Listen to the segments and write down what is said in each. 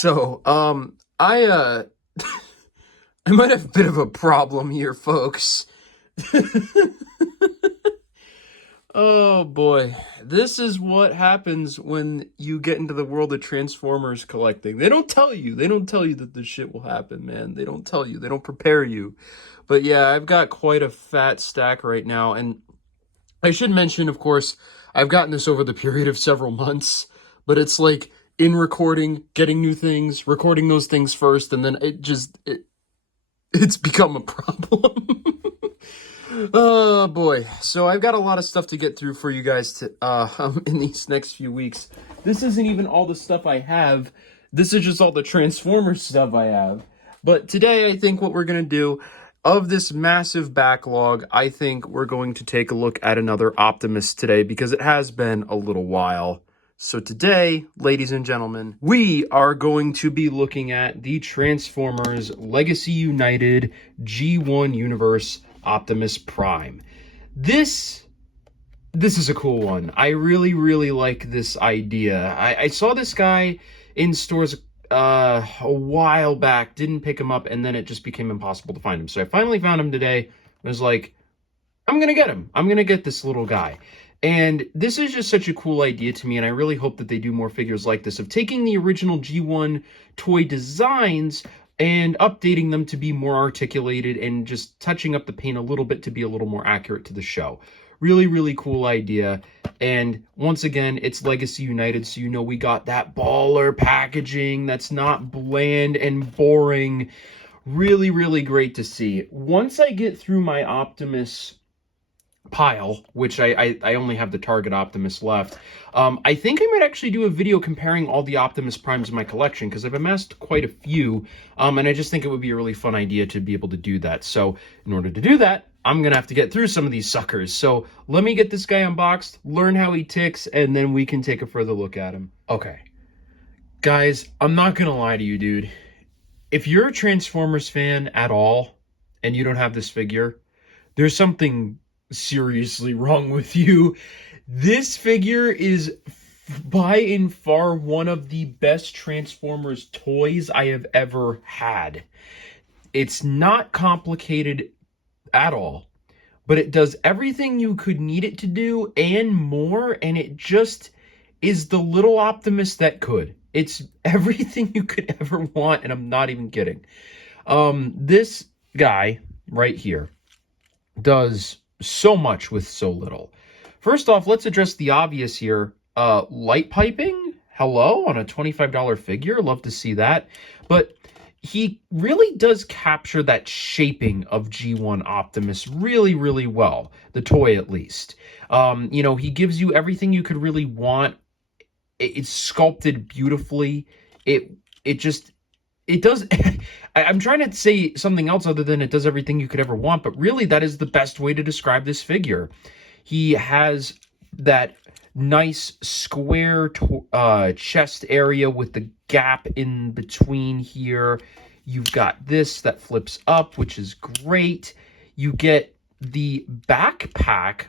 So, I I might have a bit of a problem here, folks. Oh boy, this is what happens when you get into the world of Transformers collecting. They don't tell you. They don't tell you that this shit will happen, man. They don't tell you. They don't prepare you. But yeah, I've got quite a fat stack right now, and I should mention, of course, I've gotten this over the period of several months, but it's like in recording, getting new things, recording those things first, and then it's become a problem. Oh boy. So I've got a lot of stuff to get through for you guys to in these next few weeks. This isn't even all the stuff I have. This is just all the Transformers stuff I have. But today I think what we're going to do of this massive backlog, I think we're going to take a look at another Optimus today because it has been a little while. So today, ladies and gentlemen, we are going to be looking at the Transformers Legacy United G1 Universe Optimus Prime. This is a cool one. I really like this idea. I saw this guy in stores a while back, didn't pick him up, and then it just became impossible to find him. So I finally found him today. I was like, I'm gonna get him. I'm gonna get this little guy. And this is just such a cool idea to me, and I really hope that they do more figures like this, of taking the original G1 toy designs and updating them to be more articulated and just touching up the paint a little bit to be a little more accurate to the show. Really cool idea. And once again, it's Legacy United, so you know we got that baller packaging that's not bland and boring. Really great to see. Once I get through my Optimus pile, which I only have the Target Optimus left, I think I might actually do a video comparing all the Optimus Primes in my collection, because I've amassed quite a few, and I just think it would be a really fun idea to be able to do that. So in order to do that, I'm gonna have to get through some of these suckers. So let me get this guy unboxed, learn how he ticks, and then we can take a further look at him. Okay, guys, I'm not gonna lie to you, dude. If you're a Transformers fan at all and you don't have this figure, there's something seriously wrong with you. This figure is by and far one of the best Transformers toys I have ever had. It's not complicated at all, but it does everything you could need it to do and more, and it just is the little Optimus that could. It's everything you could ever want, and I'm not even kidding. This guy right here does so much with so little. First off, let's address the obvious here. Light piping? Hello? On a $25 figure? Love to see that. But he really does capture that shaping of G1 Optimus really well. The toy, at least. You know, he gives you everything you could really want. It's sculpted beautifully. It does. I'm trying to say something else other than it does everything you could ever want, but really that is the best way to describe this figure. He has that nice square chest area with the gap in between here. You've got this that flips up, which is great. You get the backpack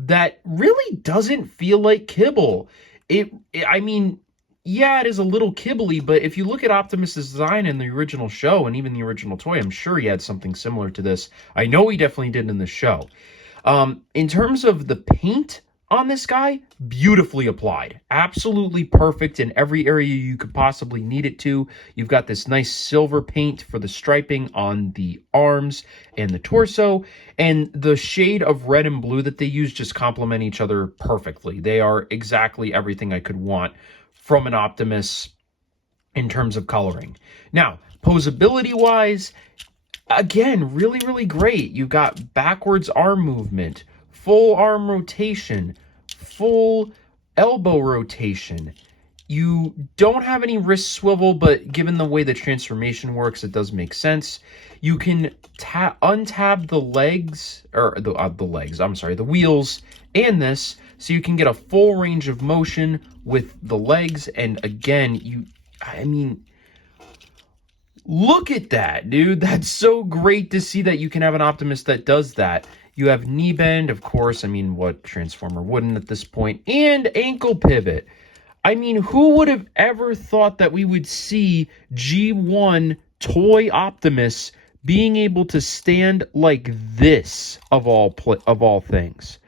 that really doesn't feel like kibble. I mean, yeah, it is a little kibbly, but if you look at Optimus' design in the original show and even the original toy, I'm sure he had something similar to this. I know he definitely did in the show. In terms of the paint on this guy, beautifully applied. Absolutely perfect in every area you could possibly need it to. You've got this nice silver paint for the striping on the arms and the torso, and the shade of red and blue that they use just complement each other perfectly. They are exactly everything I could want from an Optimus in terms of coloring. Now, posability-wise, again, really great. You've got backwards arm movement, full arm rotation, full elbow rotation. You don't have any wrist swivel, but given the way the transformation works, it does make sense. You can untab the legs, or the wheels and this, so you can get a full range of motion with the legs. And again, I mean, look at that, dude. That's so great to see that you can have an Optimus that does that. You have knee bend, of course. I mean, what Transformer wouldn't at this point? And ankle pivot. I mean, who would have ever thought that we would see G1 toy Optimus being able to stand like this of all things,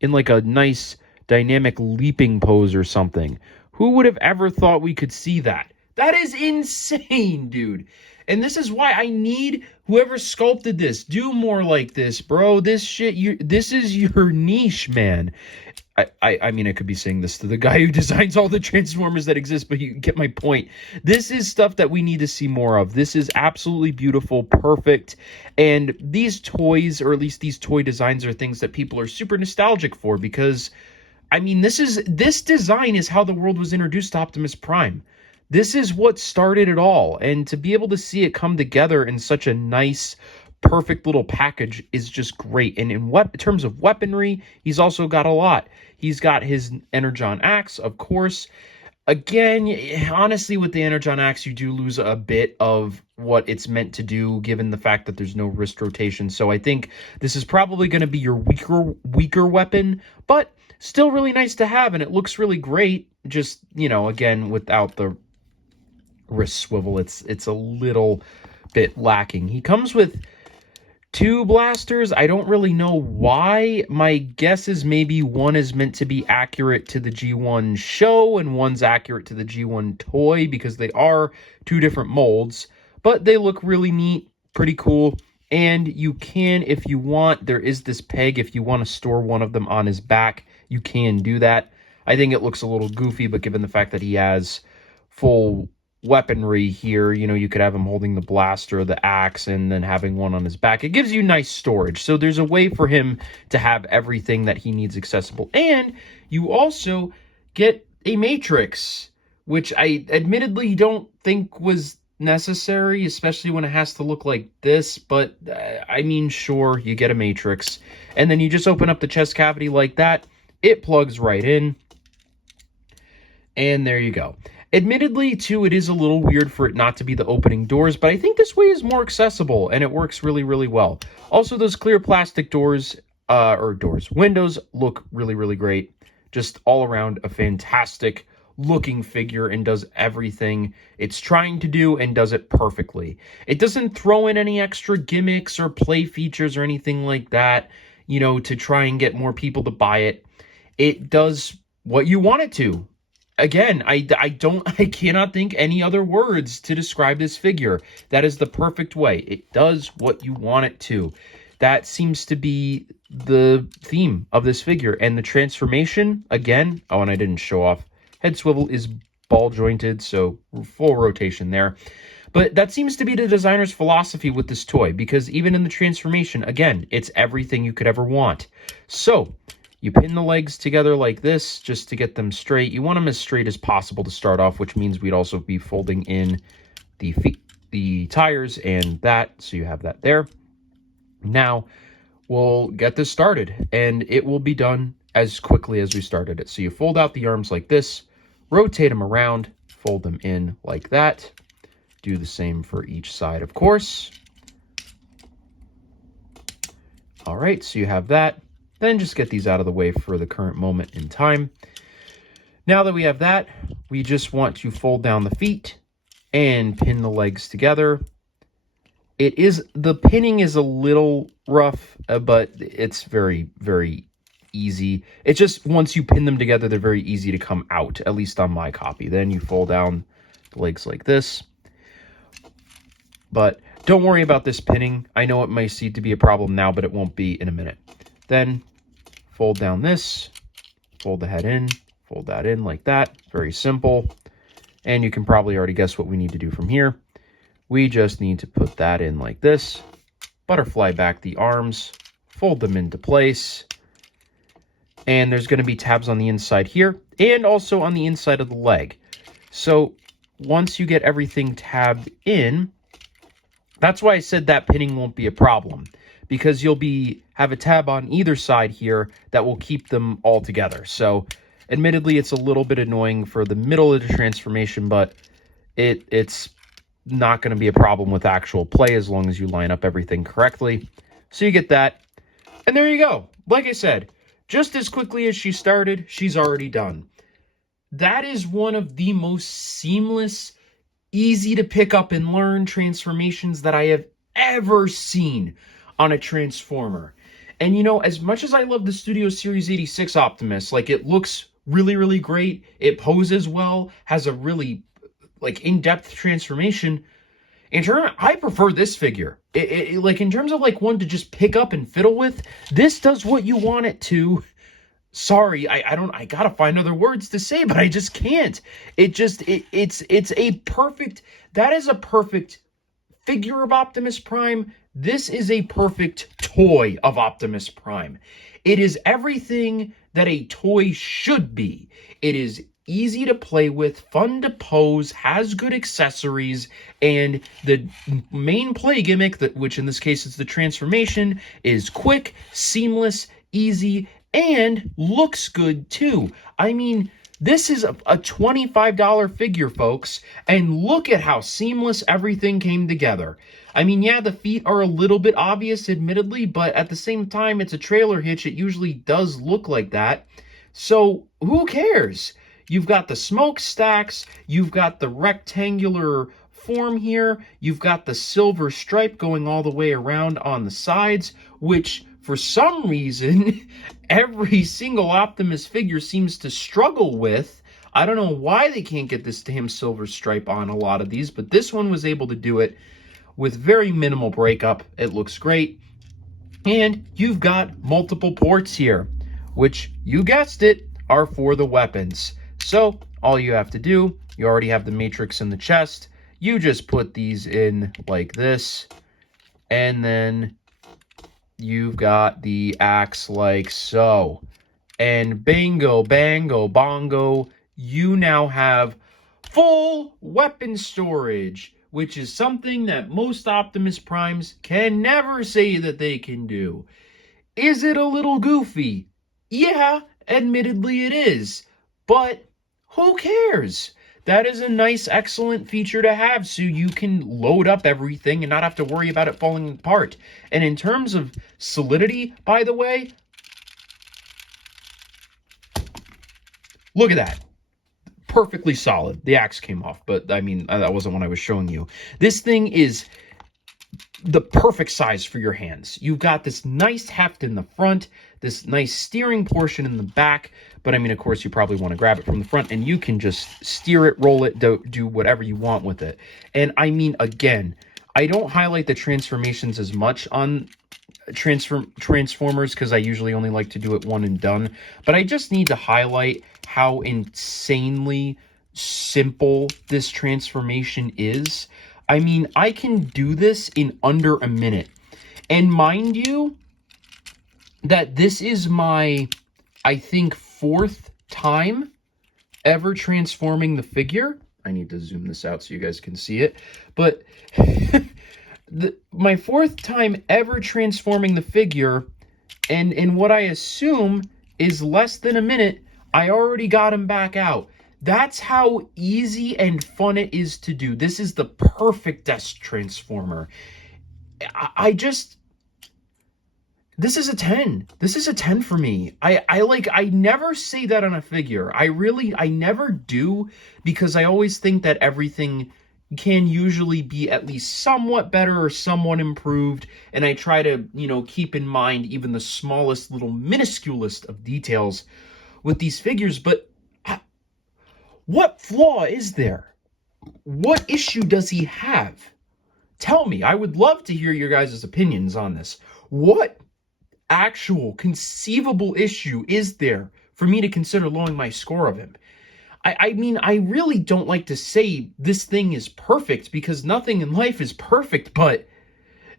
in like a nice dynamic leaping pose or something? Who would have ever thought we could see that? That is insane, dude. And this is why I need whoever sculpted this, do more like this, bro. This shit, this is your niche, man. I mean, I could be saying this to the guy who designs all the Transformers that exist, but you get my point. This is stuff that we need to see more of. This is absolutely beautiful, perfect. And these toys, or at least these toy designs, are things that people are super nostalgic for because, I mean, this design is how the world was introduced to Optimus Prime. This is what started it all. And to be able to see it come together in such a nice, perfect little package is just great. And in terms of weaponry, he's also got a lot. He's got his Energon axe, of course. Again, honestly, with the Energon axe, you do lose a bit of what it's meant to do, given the fact that there's no wrist rotation. So I think this is probably going to be your weaker weapon, but still really nice to have, and it looks really great. Just, again, without the wrist swivel, it's a little bit lacking. He comes with 2 blasters. I don't really know why. My guess is maybe one is meant to be accurate to the G1 show and one's accurate to the G1 toy, because they are 2 different molds, but they look really neat, pretty cool. And you can, if you want, there is this peg. If you want to store one of them on his back, you can do that. I think it looks a little goofy, but given the fact that he has full weaponry here, you could have him holding the blaster, the axe, and then having one on his back. It gives you nice storage. So there's a way for him to have everything that he needs accessible. And you also get a matrix, which I admittedly don't think was necessary, especially when it has to look like this. But I mean, sure, you get a matrix. And then you just open up the chest cavity like that. It plugs right in. And there you go. Admittedly, too, it is a little weird for it not to be the opening doors, but I think this way is more accessible, and it works really, really well. Also, those clear plastic windows look really, really great. Just all around a fantastic looking figure, and does everything it's trying to do and does it perfectly. It doesn't throw in any extra gimmicks or play features or anything like that, to try and get more people to buy it. It does what you want it to. Again, I cannot think any other words to describe this figure. That is the perfect way. It does what you want it to. That seems to be the theme of this figure. And the transformation, again, oh, and I didn't show off. Head swivel is ball jointed, so full rotation there. But that seems to be the designer's philosophy with this toy, because even in the transformation, again, it's everything you could ever want. So you pin the legs together like this just to get them straight. You want them as straight as possible to start off, which means we'd also be folding in the tires and that, so you have that there. Now, we'll get this started, and it will be done as quickly as we started it. So you fold out the arms like this, rotate them around, fold them in like that. Do the same for each side, of course. All right, so you have that. Then just get these out of the way for the current moment in time. Now that we have that, we just want to fold down the feet and pin the legs together. The pinning is a little rough, but it's very, very easy. It's just once you pin them together, they're very easy to come out, at least on my copy. Then you fold down the legs like this. But don't worry about this pinning. I know it may seem to be a problem now, but it won't be in a minute. Then fold down this, fold the head in, fold that in like that. Very simple. And you can probably already guess what we need to do from here. We just need to put that in like this, butterfly back the arms, fold them into place. And there's going to be tabs on the inside here and also on the inside of the leg. So once you get everything tabbed in, that's why I said that pinning won't be a problem, because you'll have a tab on either side here that will keep them all together. So admittedly, it's a little bit annoying for the middle of the transformation, but it's not going to be a problem with actual play as long as you line up everything correctly. So you get that. And there you go. Like I said, just as quickly as she started, she's already done. That is one of the most seamless, easy to pick up and learn transformations that I have ever seen on a Transformer. And you know, as much as I love the Studio Series 86 Optimus, like it looks really, really great, it poses well, has a really like in-depth transformation. I prefer this figure. Like in terms of like one to just pick up and fiddle with, this does what you want it to. Sorry, I gotta find other words to say, but I just can't. It's a perfect, that is a perfect figure of Optimus Prime. This is a perfect toy of Optimus Prime. It is everything that a toy should be. It is easy to play with, fun to pose, has good accessories, and the main play gimmick, that which in this case is the transformation, is quick, seamless, easy, and looks good too. I mean, this is a $25 figure, folks, and look at how seamless everything came together. I mean, yeah, the feet are a little bit obvious, admittedly, but at the same time, it's a trailer hitch. It usually does look like that. So, who cares? You've got the smokestacks, you've got the rectangular form here, you've got the silver stripe going all the way around on the sides, which for some reason, every single Optimus figure seems to struggle with. I don't know why they can't get this damn silver stripe on a lot of these, but this one was able to do it with very minimal breakup. It looks great. And you've got multiple ports here, which, you guessed it, are for the weapons. So, all you have to do, you already have the matrix in the chest, you just put these in like this, and then you've got the axe like so. And bingo, bango, bongo, you now have full weapon storage, which is something that most Optimus Primes can never say that they can do. Is it a little goofy? Yeah, admittedly it is. But who cares? That is a nice, excellent feature to have so you can load up everything and not have to worry about it falling apart. And in terms of solidity, by the way, look at that. Perfectly solid. The axe came off, but I mean, that wasn't what I was showing you. This thing is the perfect size for your hands. You've got this nice heft in the front, this nice steering portion in the back, but I mean, of course, you probably want to grab it from the front, and you can just steer it, roll it, do whatever you want with it. And I mean, again, I don't highlight the transformations as much on Transformers because I usually only like to do it one and done, but I just need to highlight how insanely simple this transformation is. I mean, I can do this in under a minute. And mind you, that this is my, I think, 4th time ever transforming the figure. I need to zoom this out so you guys can see it. But my 4th time ever transforming the figure, and in what I assume is less than a minute, I already got him back out. That's how easy and fun it is to do. This is the perfect desk transformer. This is a 10. This is a 10 for me. I never say that on a figure. I never do, because I always think that everything can usually be at least somewhat better or somewhat improved, and I try to, keep in mind even the smallest little minusculest of details with these figures. But what flaw is there? What issue does he have? Tell me. I would love to hear your guys' opinions on this. What actual conceivable issue is there for me to consider lowering my score of him? I mean, I really don't like to say this thing is perfect, because nothing in life is perfect, but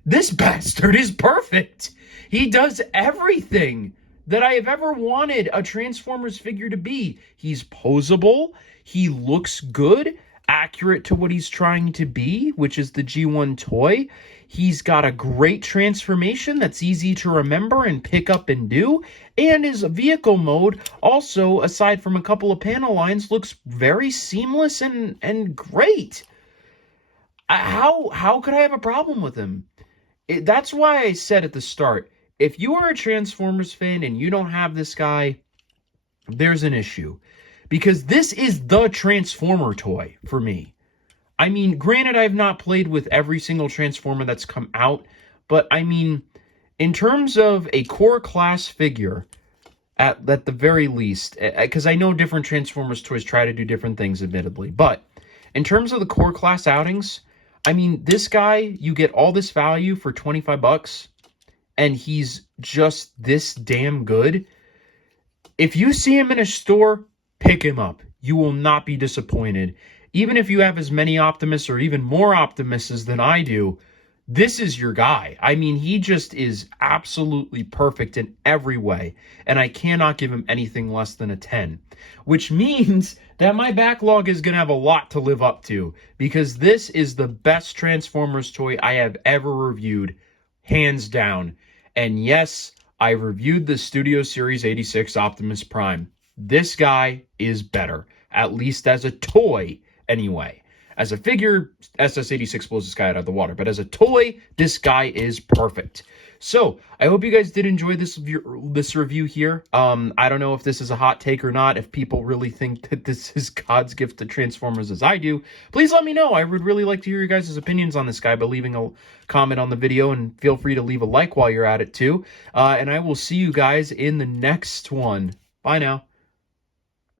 this bastard is perfect. He does everything that I have ever wanted a Transformers figure to be. He's posable, he looks good, accurate to what he's trying to be, which is the G1 toy. He's got a great transformation that's easy to remember and pick up and do. And his vehicle mode, also, aside from a couple of panel lines, looks very seamless and great. How could I have a problem with him? That's why I said at the start, if you are a Transformers fan and you don't have this guy, there's an issue. because this is the Transformer toy for me. I mean, granted, I've not played with every single Transformer that's come out, but I mean, in terms of a core class figure, at the very least, because I know different Transformers toys try to do different things, admittedly, but in terms of the core class outings, I mean, this guy, you get all this value for 25 bucks, and he's just this damn good. If you see him in a store, pick him up. You will not be disappointed. Even if you have as many Optimus or even more Optimuses than I do, this is your guy. I mean, he just is absolutely perfect in every way, and I cannot give him anything less than a 10, which means that my backlog is going to have a lot to live up to, because this is the best Transformers toy I have ever reviewed, hands down. And yes, I reviewed the Studio Series 86 Optimus Prime. This guy is better, at least as a toy anyway. As a figure, SS86 blows this guy out of the water. But as a toy, this guy is perfect. So, I hope you guys did enjoy this review here. I don't know if this is a hot take or not. If people really think that this is God's gift to Transformers as I do, please let me know. I would really like to hear your guys' opinions on this guy by leaving a comment on the video. And feel free to leave a like while you're at it too. And I will see you guys in the next one. Bye now.